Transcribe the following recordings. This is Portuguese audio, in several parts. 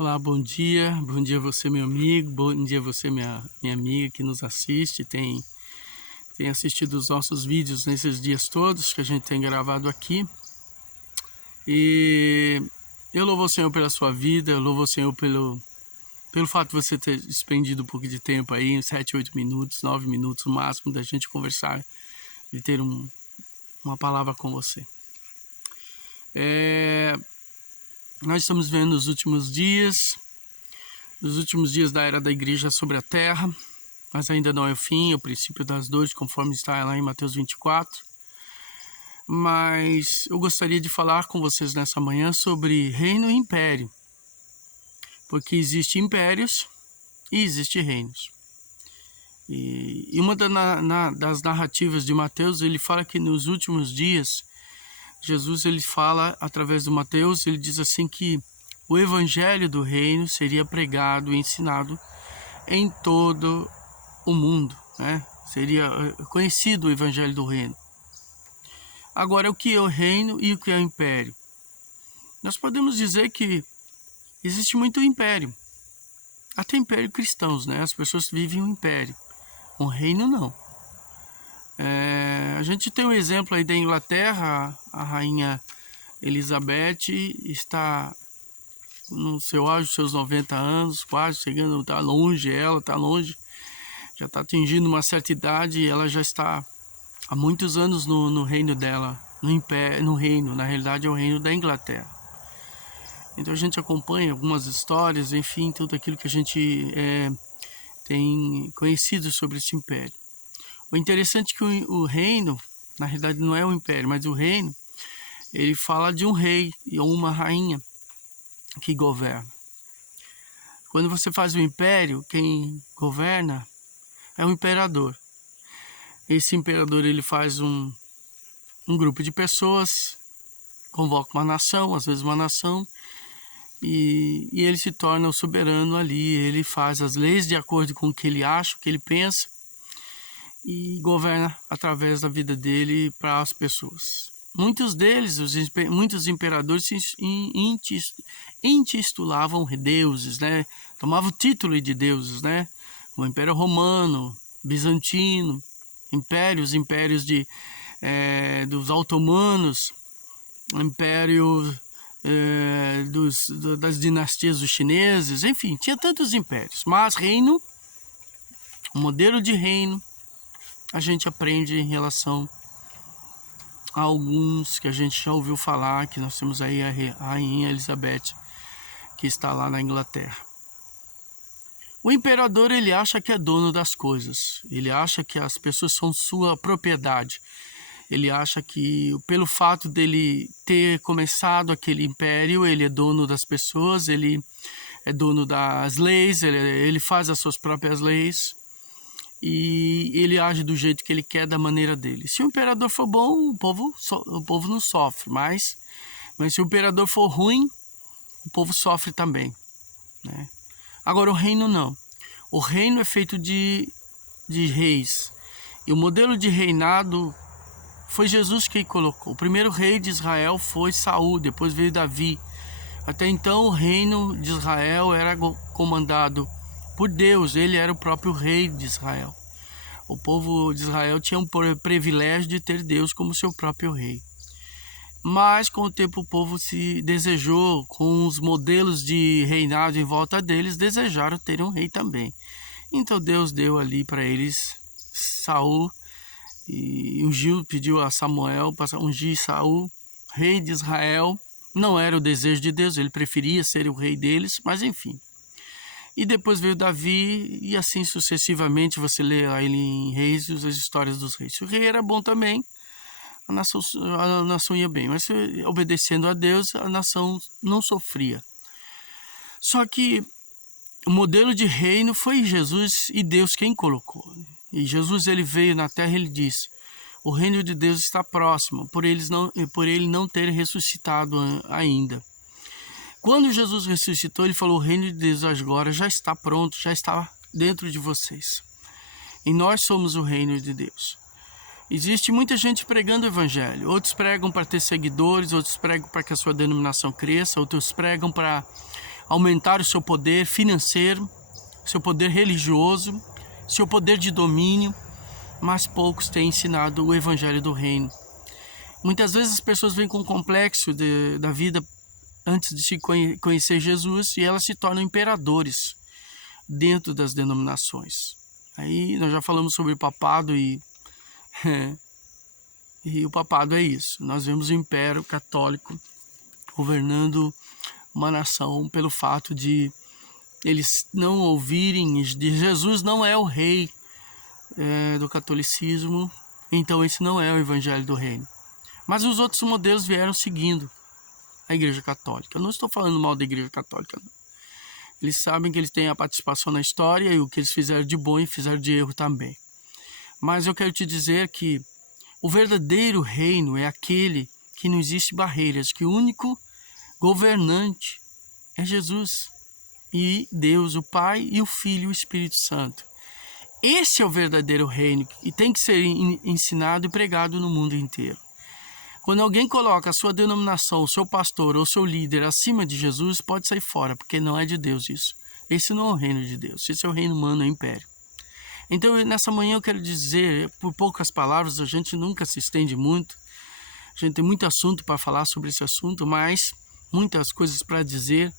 Olá, bom dia você, meu amigo, bom dia você, minha amiga que nos assiste, tem assistido os nossos vídeos nesses dias todos que a gente tem gravado aqui. E eu louvo o Senhor pela sua vida, eu louvo o Senhor pelo fato de você ter despendido um pouco de tempo aí, 7, 8 minutos, 9 minutos no máximo, da gente conversar, de ter uma palavra com você. Nós estamos vendo os últimos dias da era da igreja sobre a terra, mas ainda não é o fim, é o princípio das dores, conforme está lá em Mateus 24. Mas eu gostaria de falar com vocês nessa manhã sobre reino e império, porque existem impérios e existem reinos. E uma das narrativas de Mateus, ele fala que nos últimos dias, Jesus ele fala através do Mateus, ele diz assim que o evangelho do reino seria pregado e ensinado em todo o mundo, né? Seria conhecido o evangelho do reino. Agora, o que é o reino e o que é o império? Nós podemos dizer que existe muito império, até império cristãos, né? As pessoas vivem um império, um reino não. A gente tem um exemplo aí da Inglaterra, a rainha Elizabeth está no seu auge, seus 90 anos, quase chegando, está longe, já está atingindo uma certa idade e ela já está há muitos anos no reino dela, no reino, na realidade é o reino da Inglaterra. Então a gente acompanha algumas histórias, enfim, tudo aquilo que a gente tem conhecido sobre esse império. O interessante é que o reino, na realidade não é um império, mas o reino, ele fala de um rei ou uma rainha que governa. Quando você faz o império, quem governa é o imperador. Esse imperador ele faz um grupo de pessoas, convoca uma nação, às vezes uma nação, e ele se torna o soberano ali. Ele faz as leis de acordo com o que ele acha, o que ele pensa, e governa através da vida dele para as pessoas. Muitos deles, muitos imperadores se intitulavam deuses, né? Tomavam o título de deuses, né? O Império Romano, Bizantino, impérios dos otomanos, império das dinastias dos chineses, enfim, tinha tantos impérios. Mas reino, o modelo de reino, a gente aprende em relação a alguns que a gente já ouviu falar, que nós temos aí a rainha Elizabeth, que está lá na Inglaterra. O imperador, ele acha que é dono das coisas, ele acha que as pessoas são sua propriedade, ele acha que pelo fato dele ter começado aquele império, ele é dono das pessoas, ele é dono das leis, ele faz as suas próprias leis, e ele age do jeito que ele quer, da maneira dele. Se o imperador for bom, o povo não sofre, mas se o imperador for ruim, o povo sofre também, né? Agora o reino não. O reino é feito de reis, e o modelo de reinado foi Jesus quem colocou. O primeiro rei de Israel foi Saul, depois veio Davi. Até então o reino de Israel era comandado por Deus, ele era o próprio rei de Israel. O povo de Israel tinha um privilégio de ter Deus como seu próprio rei. Mas com o tempo o povo se desejou, com os modelos de reinado em volta deles, desejaram ter um rei também. Então Deus deu ali para eles Saul, e pediu a Samuel para ungir Saul, rei de Israel. Não era o desejo de Deus, ele preferia ser o rei deles, mas enfim. E depois veio Davi, e assim sucessivamente, você lê aí em Reis as histórias dos reis. Se o rei era bom também, a nação ia bem, mas obedecendo a Deus, a nação não sofria. Só que o modelo de reino foi Jesus e Deus quem colocou. E Jesus ele veio na terra e ele disse: o reino de Deus está próximo, por ele não ter ressuscitado ainda. Quando Jesus ressuscitou, ele falou: o reino de Deus agora já está pronto, já está dentro de vocês. E nós somos o reino de Deus. Existe muita gente pregando o evangelho. Outros pregam para ter seguidores, outros pregam para que a sua denominação cresça, outros pregam para aumentar o seu poder financeiro, seu poder religioso, seu poder de domínio, mas poucos têm ensinado o evangelho do reino. Muitas vezes as pessoas vêm com um complexo da vida antes de se conhecer Jesus e elas se tornam imperadores dentro das denominações. Aí nós já falamos sobre o papado e o papado é isso. Nós vemos o Império Católico governando uma nação pelo fato de eles não ouvirem de Jesus não é o rei do catolicismo, então esse não é o evangelho do reino. Mas os outros modelos vieram seguindo a Igreja Católica. Eu não estou falando mal da Igreja Católica, não. Eles sabem que eles têm a participação na história e o que eles fizeram de bom e fizeram de erro também. Mas eu quero te dizer que o verdadeiro reino é aquele que não existe barreiras, que o único governante é Jesus e Deus, o Pai e o Filho e o Espírito Santo. Esse é o verdadeiro reino e tem que ser ensinado e pregado no mundo inteiro. Quando alguém coloca a sua denominação, o seu pastor ou o seu líder acima de Jesus, pode sair fora, porque não é de Deus isso. Esse não é o reino de Deus, esse é o reino humano, é o império. Então, nessa manhã eu quero dizer, por poucas palavras, a gente nunca se estende muito, a gente tem muito assunto para falar sobre esse assunto, mas muitas coisas para dizer,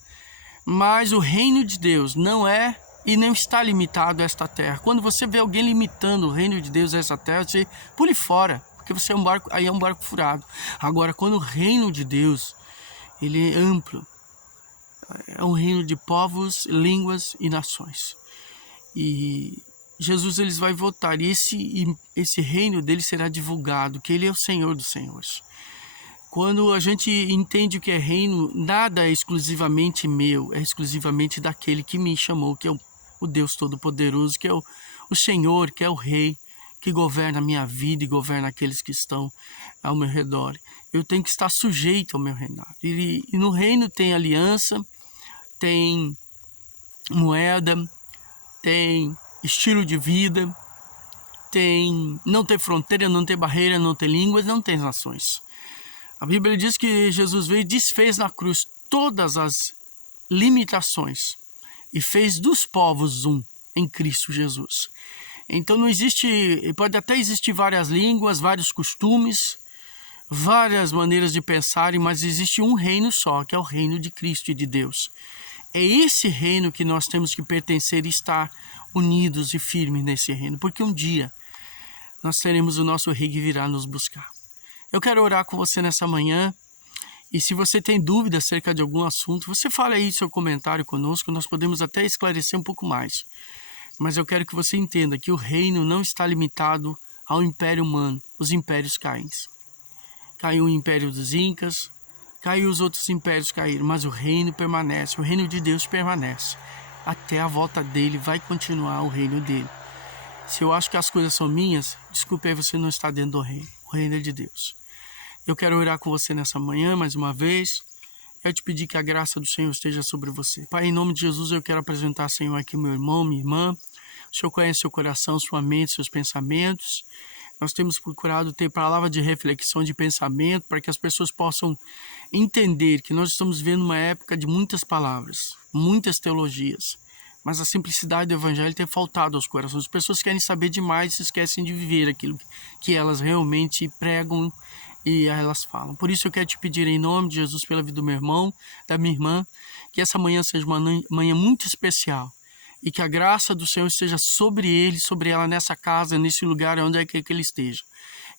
mas o reino de Deus não é e não está limitado a esta terra. Quando você vê alguém limitando o reino de Deus a essa terra, você pule fora, porque você é um barco, aí é um barco furado. Agora, quando o reino de Deus, ele é amplo, é um reino de povos, línguas e nações. E Jesus ele vai voltar e esse reino dele será divulgado, que ele é o Senhor dos senhores. Quando a gente entende o que é reino, nada é exclusivamente meu, é exclusivamente daquele que me chamou, que é o Deus Todo-Poderoso, que é o Senhor, que é o Rei, que governa a minha vida e governa aqueles que estão ao meu redor. Eu tenho que estar sujeito ao meu reinado. E no reino tem aliança, tem moeda, tem estilo de vida, não tem fronteira, não tem barreira, não tem línguas, não tem nações. A Bíblia diz que Jesus veio e desfez na cruz todas as limitações e fez dos povos um em Cristo Jesus. Então não existe, pode até existir várias línguas, vários costumes, várias maneiras de pensar, mas existe um reino só, que é o reino de Cristo e de Deus. É esse reino que nós temos que pertencer e estar unidos e firmes nesse reino, porque um dia nós teremos o nosso rei que virá nos buscar. Eu quero orar com você nessa manhã, e se você tem dúvida acerca de algum assunto, você fala aí seu comentário conosco, nós podemos até esclarecer um pouco mais. Mas eu quero que você entenda que o reino não está limitado ao império humano, os impérios caem. Caiu o império dos Incas, caiu os outros impérios caíram, mas o reino permanece, o reino de Deus permanece. Até a volta dele vai continuar o reino dele. Se eu acho que as coisas são minhas, desculpe aí, você não está dentro do reino. O reino é de Deus. Eu quero orar com você nessa manhã, mais uma vez. Eu te pedir que a graça do Senhor esteja sobre você. Pai, em nome de Jesus, eu quero apresentar, Senhor, aqui meu irmão, minha irmã. O Senhor conhece seu coração, sua mente, seus pensamentos. Nós temos procurado ter palavra de reflexão, de pensamento, para que as pessoas possam entender que nós estamos vivendo uma época de muitas palavras, muitas teologias. Mas a simplicidade do evangelho tem faltado aos corações. As pessoas querem saber demais e se esquecem de viver aquilo que elas realmente pregam e elas falam. Por isso eu quero te pedir em nome de Jesus, pela vida do meu irmão, da minha irmã, que essa manhã seja uma manhã muito especial e que a graça do Senhor esteja sobre ele, sobre ela, nessa casa, nesse lugar, onde é que ele esteja.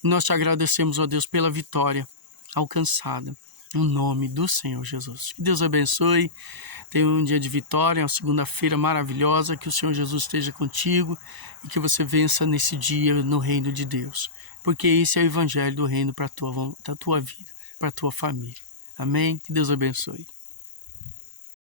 E nós te agradecemos, ó Deus, pela vitória alcançada, no nome do Senhor Jesus. Que Deus abençoe, tenha um dia de vitória, uma segunda-feira maravilhosa, que o Senhor Jesus esteja contigo e que você vença nesse dia no reino de Deus. Porque esse é o evangelho do reino para a tua vida, para a tua família. Amém? Que Deus abençoe.